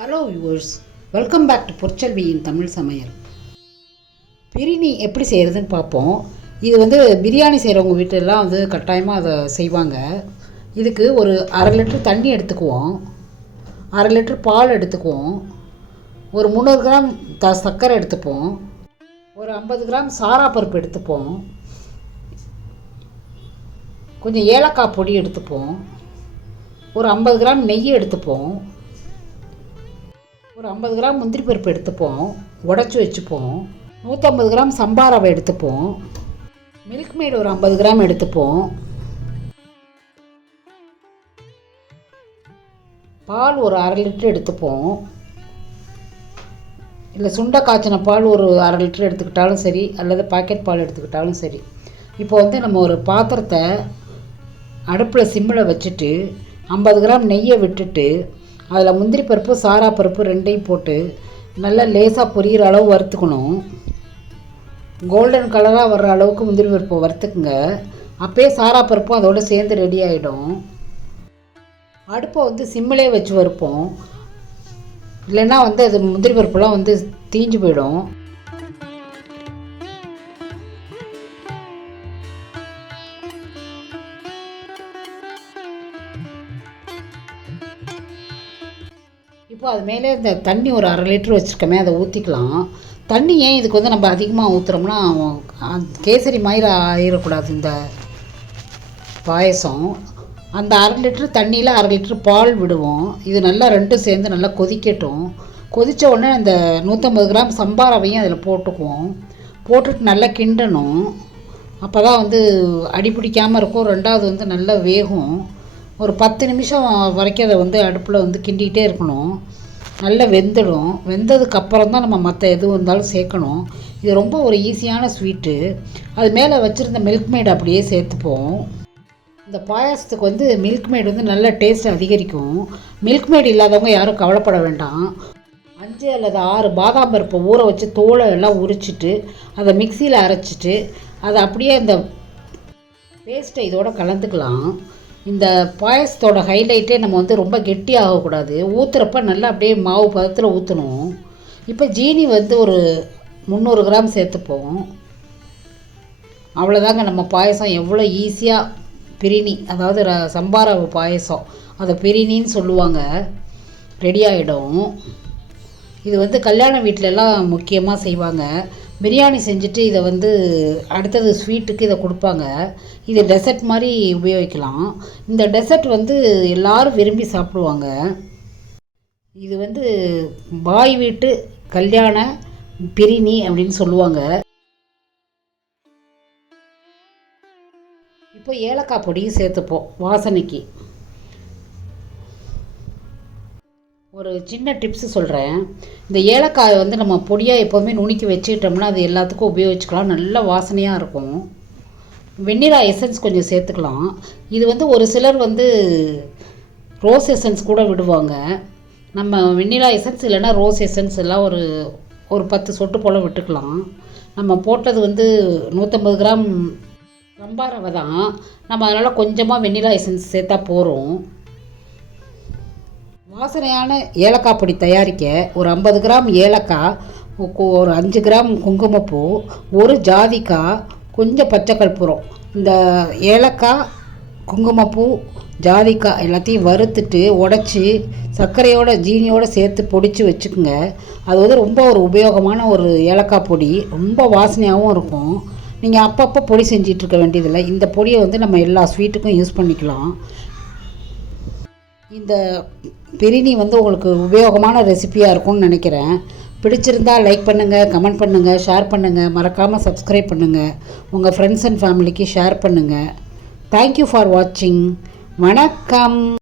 Hello viewers, welcome back to பொற்செல்வியின் தமிழ் சமையல். பிரியாணி எப்படி செய்கிறதுன்னு பார்ப்போம். இது பிரியாணி செய்கிறவங்க வீட்டிலலாம் கட்டாயமாக அதை செய்வாங்க. இதுக்கு ஒரு 1/2 லிட்டர் தண்ணி எடுத்துக்குவோம், 1/2 லிட்டர் பால் எடுத்துக்குவோம், ஒரு 300 கிராம் சர்க்கரை எடுத்துப்போம், ஒரு 50 கிராம் சாராப்பருப்பு எடுத்துப்போம், கொஞ்சம் ஏலக்காய் பொடி எடுத்துப்போம், ஒரு 50 கிராம் நெய் எடுத்துப்போம், ஒரு 50 கிராம் முந்திரி பருப்பு எடுத்துப்போம், உடச்சி வச்சுப்போம், 150 கிராம் சம்பா ரவை எடுத்துப்போம், மில்க் மேட் ஒரு 50 கிராம் எடுத்துப்போம், பால் ஒரு 1/2 லிட்டர் எடுத்துப்போம், இல்லை சுண்டை காய்ச்சின பால் ஒரு 1/2 லிட்டர் எடுத்துக்கிட்டாலும் சரி, அல்லது பாக்கெட் பால் எடுத்துக்கிட்டாலும் சரி. இப்போ நம்ம ஒரு பாத்திரத்தை அடுப்பில் சிம்மில் வச்சுட்டு 50 கிராம் நெய்யை விட்டுட்டு அதில் முந்திரி பருப்பு சாரா பருப்பு ரெண்டையும் போட்டு நல்லா லேசாக பொரியிற அளவு வறுத்துக்கணும். கோல்டன் கலராக வர்ற அளவுக்கு முந்திரி பருப்பு வறுத்துக்குங்க. அப்போயே சாரா பருப்பும் அதோடு சேர்ந்து ரெடி ஆகிடும். அடுப்பை சிம்மிலே வச்சு வறுப்போம், இல்லைன்னா அது முந்திரி பருப்புலாம் தீஞ்சு போயிடும். இப்போ அது மேலே இந்த தண்ணி ஒரு 1/2 லிட்டர் வச்சுருக்கோமே, அதை ஊற்றிக்கலாம். தண்ணி ஏன் இதுக்கு நம்ம அதிகமாக ஊற்றுறோம்னா கேசரி மாதிரி ஆயிடக்கூடாது இந்த பாயசம். அந்த 1/2 லிட்டர் தண்ணியில் 1/2 லிட்டர் பால் விடுவோம். இது நல்லா ரெண்டும் சேர்ந்து நல்லா கொதிக்கட்டும். கொதித்த உடனே இந்த 150 கிராம் சம்பா ரவையும் அதில் போட்டுக்குவோம். போட்டுட்டு நல்லா கிண்டணும். அப்போ தான் அடி பிடிக்காமல் இருக்கும். ரெண்டாவது நல்லா வேகும். ஒரு 10 நிமிஷம் வரைக்கும் அதை அடுப்பில் கிண்டிகிட்டே இருக்கணும். நல்லா வெந்துடும். வெந்ததுக்கப்புறம் தான் நம்ம மற்ற எது இருந்தாலும் சேர்க்கணும். இது ரொம்ப ஒரு ஈஸியான ஸ்வீட்டு. அது மேலே வச்சுருந்த மில்க் மேட் அப்படியே சேர்த்துப்போம். இந்த பாயாசத்துக்கு மில்க் மேட் நல்ல டேஸ்ட் அதிகரிக்கும். மில்க் மேட் இல்லாதவங்க யாரும் கவலைப்பட வேண்டாம். 5 அல்லது 6 பாதாம் பருப்பை ஊற வச்சு தோலை எல்லாம் உரிச்சிட்டு அதை மிக்சியில் அரைச்சிட்டு அதை அப்படியே இந்த பேஸ்ட்டை இதோட கலந்துக்கலாம். இந்த பாயசத்தோட ஹைலைட்டே நம்ம ரொம்ப கெட்டி ஆகக்கூடாது. ஊற்றுறப்ப நல்லா அப்படியே மாவு பதத்தில் ஊற்றணும். இப்போ ஜீனி ஒரு 300 கிராம் சேர்த்துப்போம். அவ்வளோதாங்க நம்ம பாயசம் எவ்வளோ ஈஸியாக பிரியாணி, அதாவது சம்பா ரவை பாயசம், அதை பிரியாணின்னு சொல்லுவாங்க, ரெடி ஆகிடும். இது கல்யாண வீட்டிலலாம் முக்கியமாக செய்வாங்க. பிரியாணி செஞ்சுட்டு இதை அடுத்தது ஸ்வீட்டுக்கு இதை கொடுப்பாங்க. இது டெசர்ட் மாதிரி உபயோகிக்கலாம். இந்த டெசர்ட் எல்லோரும் விரும்பி சாப்பிடுவாங்க. இது பாய் வீட்டு கல்யாண பிரியாணி அப்படின்னு சொல்லுவாங்க. இப்போ ஏலக்காய் பொடியும் சேர்த்துப்போம் வாசனைக்கு. ஒரு சின்ன டிப்ஸு சொல்கிறேன். இந்த ஏலக்காய் நம்ம பொடியாக எப்போவுமே நுணுக்கி வச்சுக்கிட்டோம்னா அது எல்லாத்துக்கும் உபயோகிச்சுக்கலாம். நல்ல வாசனையாக இருக்கும். வெண்ணிலா எசன்ஸ் கொஞ்சம் சேர்த்துக்கலாம். இது ஒரு சிலர் ரோஸ் எசன்ஸ் கூட விடுவாங்க. நம்ம வெண்ணிலா எசன்ஸ் இல்லைன்னா ரோஸ் எசன்ஸ் எல்லாம் ஒரு 10 சொட்டு போல் விட்டுக்கலாம். நம்ம போட்டது 150 கிராம் சம்பா ரவை தான். நம்ம அதனால் கொஞ்சமாக வெண்ணிலா எசன்ஸ் சேர்த்தா போகிறோம். வாசனையான ஏலக்காய் பொடி தயாரிக்க ஒரு 50 கிராம் ஏலக்காய், ஒரு 5 கிராம் குங்குமப்பூ, ஒரு ஜாதிக்காய், கொஞ்சம் பச்சை கற்பூரம். இந்த ஏலக்காய், குங்குமப்பூ, ஜாதிக்காய் எல்லாத்தையும் வறுத்துட்டு உடச்சி சர்க்கரையோட ஜீனியோடு சேர்த்து பொடிச்சு வச்சுக்கோங்க. அது ரொம்ப ஒரு உபயோகமான ஒரு ஏலக்காய் பொடி. ரொம்ப வாசனையாகவும் இருக்கும். நீங்கள் அப்பப்போ பொடி செஞ்சிட்ருக்க வேண்டியதில்லை. இந்த பொடியை நம்ம எல்லா ஸ்வீட்டுக்கும் யூஸ் பண்ணிக்கலாம். இந்த பிரியாணி உங்களுக்கு உபயோகமான ரெசிபியாக இருக்கும்னு நினைக்கிறேன். பிடிச்சிருந்தால் லைக் பண்ணுங்கள், கமெண்ட் பண்ணுங்கள், ஷேர் பண்ணுங்கள். மறக்காமல் சப்ஸ்கிரைப் பண்ணுங்கள். உங்கள் ஃப்ரெண்ட்ஸ் அண்ட் ஃபேமிலிக்கு ஷேர் பண்ணுங்கள். தேங்க்யூ ஃபார் வாட்சிங். வணக்கம்.